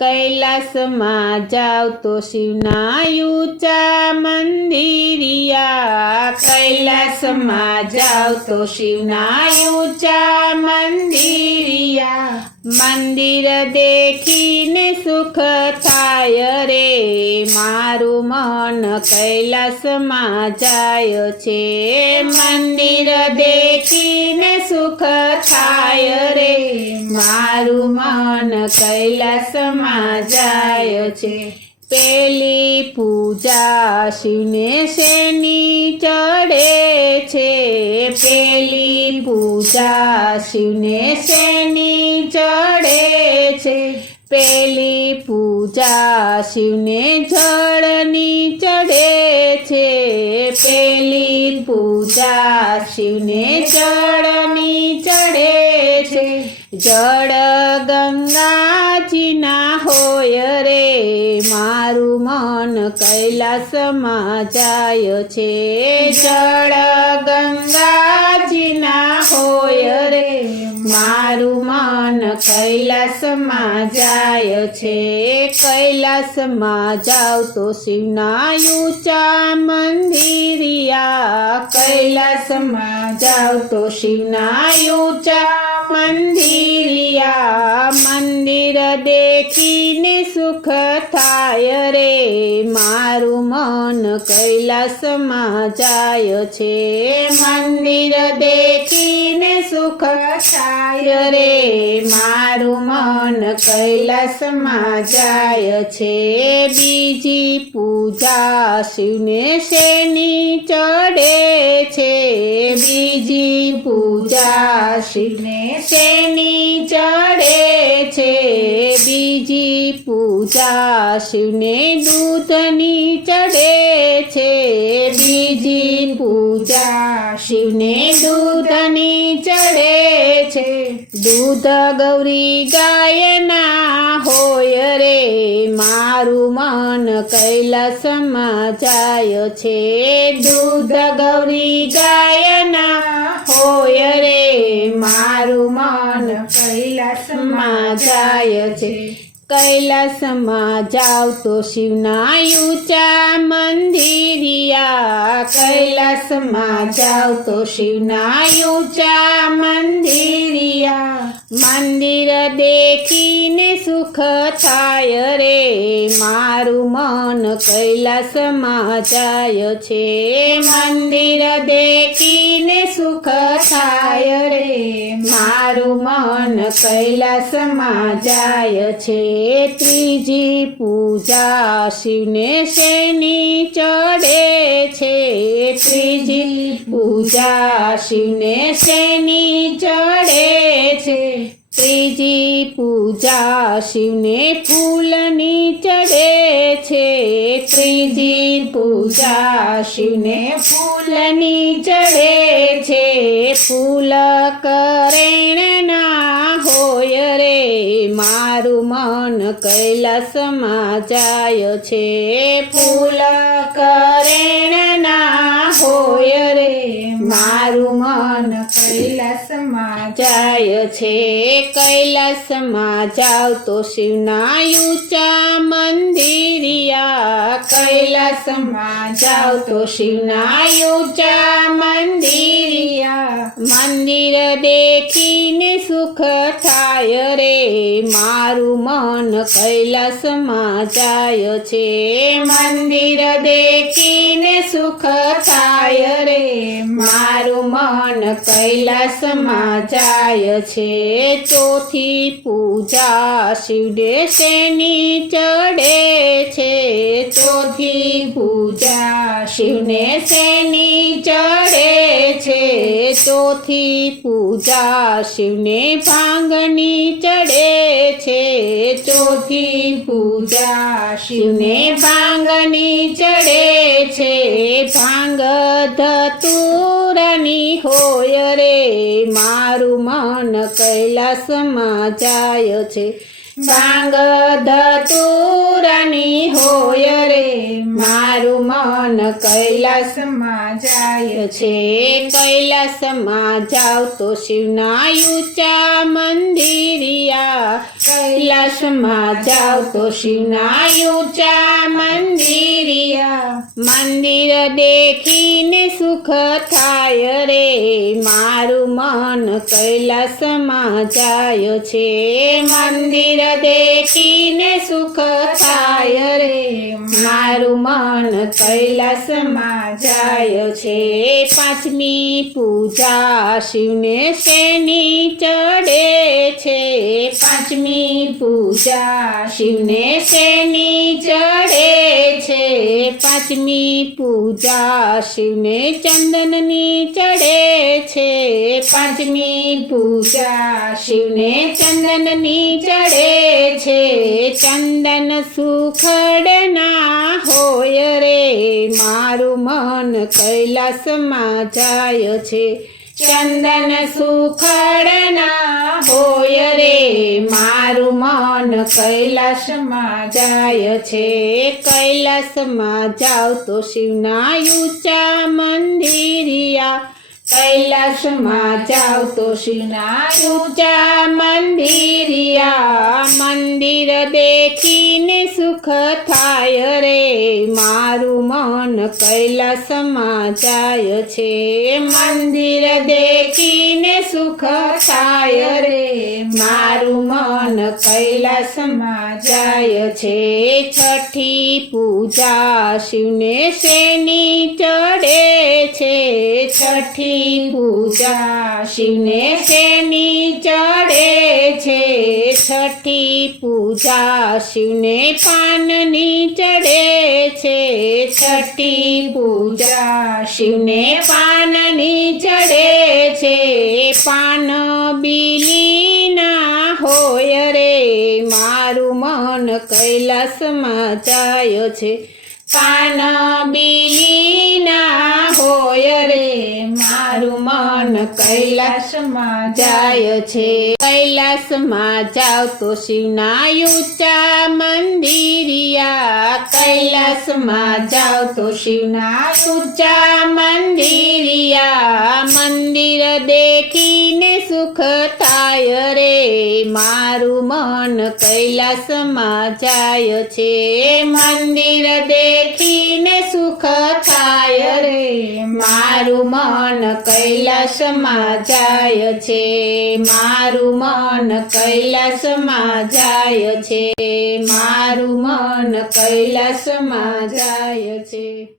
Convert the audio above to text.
કૈલાસમાં જાવ તો શિવના ઊંચા મંદિરિયા, કૈલાસમાં જાવ તો શિવના ઊંચા મંદિરિયા, મંદિર દેખીને સુખ થાય રે, મારું મન કૈલાસમાં જાય છે, મંદિર દેખીને સુખ થાય રે, મારું મન કૈલાસમાં જાય છે. પેલી પૂજા શિવને શેની ચડે છે, પેલી પૂજા શિવને શેની ચડે છે, પેલી પૂજા શિવને જળની ચડે છે, પેલી પૂજા શિવને જળની ચડે છે, જળ ગંગાજીના હોય રે, મારું મન કૈલાસમાં જાય છે, જળ ગંગાજીના હોય રે, મારું મન કૈલાસમાં જાય છે. કૈલાસમાં જાવ તો શિવના ઊંચા મંદિરિયા, કૈલાસમાં જાવ તો શિવના ઊંચા મંદિરિયા, મંદિર દેખીને સુખ થાય રે, મારું મન કૈલાસમાં જાય છે, મંદિર દેખીને સુખ થાય રે, મારું મન કૈલાસમાં જાય છે. બીજી પૂજા શિવને શેની ચડે છે, બીજી પૂજા શિવને શેની ચડે છે, બીજી પૂજા શિવને દૂધની ચડે છે, બીજી પૂજા શિવને દૂધની ચડે છે, દૂધ ગૌરી ગાયના હોય રે, મારું મન કૈલાસમાં જાય છે, દૂધ ગૌરી ગાયના હોય રે, મારું મન કૈલાસમાં જાય છે. કૈલાસમાં જાવ તો શિવના ઊંચા મંદિરિયા, કૈલાસમાં જાવ તો શિવના ઊંચા મંદિરિયા, મંદિર દેખીને સુખ થાય રે, મારું મન કૈલાસમાં જાય છે, મંદિર દેખીને સુખ થાય રે, મારું મન કૈલાસમાં જાય છે. ત્રીજી પૂજા શિવને શેની ચડે છે, ત્રીજી પૂજા શિવને શેની ચડે છે, ત્રીજી પૂજા શિવને ફૂલની ચડે છે, ત્રીજી પૂજા શિવને ફૂલની ચડે છે, ફૂલ કરેણના હોય રે, મારું મન કૈલાસમાં જાય છે, ફૂલ કરેણના હોય રે, મારું મન કૈલાસમાં જાય છે. કૈલાસમાં જાવ તો શિવના ઊંચા મંદિરિયા, કૈલાસમાં જાવ તો શિવના ઊંચા મંદિરિયા, મંદિર દેખીને સુખ થાય રે, મારું મન કૈલાસમાં જાય છે, મંદિર દેખીને સુખ થાય રે, મારું મન કૈલાસમાં જાય છે. ચોથી પૂજા શિવને શેની ચડે છે, ચોથી પૂજા શિવને શેની ચડે છે, ચોથી પૂજા શિવને ભાંગની ચડે છે, ચોથી પૂજા શિવને ભાંગની ચડે છે, ભાંગ ધતુરની હોય રે, મારું મન કૈલાસમાં જાય છે, ભાંગ ધતુરાની હોય રે મારું મન કૈલાસમાં જાય છે કૈલાસમાં જાવ તો શિવના ઊંચા મંદિરિયા કૈલાસમાં જાવ તો શિવના ઊંચા મંદિરિયા મંદિર દેખીને સુખ થાય રે મારું મન કૈલાસમાં જાય છે મંદિર દેખીને સુખ થાય રે મારું મન કૈલાસમાં જાય છે પાંચમી પૂજા શિવને શેની ચડે છે પાંચમી પૂજા શિવને શેની ચડે છે પાંચમી પૂજા શિવને ચંદનની ચડે છે પાંચમી પૂજા શિવને ચંદનની ચડે છે ચંદન સુખડના હોય રે મારું મન કૈલાસમાં જાય છે ચંદન સુખડના હોય રે મારું મન કૈલાસમાં જાય છે કૈલાસમાં જાવ તો શિવના ઊંચા મંદિરિયા કૈલાસમાં જાવ તો શિવના ઊંચા મંદિરિયા મંદિર દેખીને સુખ થાય રે મારું મન કૈલાસમાં જાય છે મંદિર દેખીને સુખ થાય રે મારું મન કૈલાસમાં જાય છે છઠ્ઠી પૂજા શિવને શેની ચડે છે છઠ્ઠી પૂજા શિવને શેની ચડે છે છઠ્ઠી પૂજા શિવને પાનની ચડે છે છઠ્ઠી પૂજા શિવને પાનની ચડે છે પાન બીલીના હોય રે મારું મન કૈલાસમાં જાય છે પાન બીલીના હોય રે મારું મન કૈલાસમાં જાય છે કૈલાસમાં જાવ તો શિવના ઊંચા મંદિરિયા કૈલાસમાં જાવ તો શિવના ઊંચા મંદિરિયા મંદિર દેખીને સુખ થાય રે મારું મન કૈલાસમાં જાય છે મંદિર દેખીને સુખ થાય રે મારું મન કૈલાસમાં જાય છે મારું મન કૈલાસમાં જાય છે મારું મન કૈલાસમાં જાય છે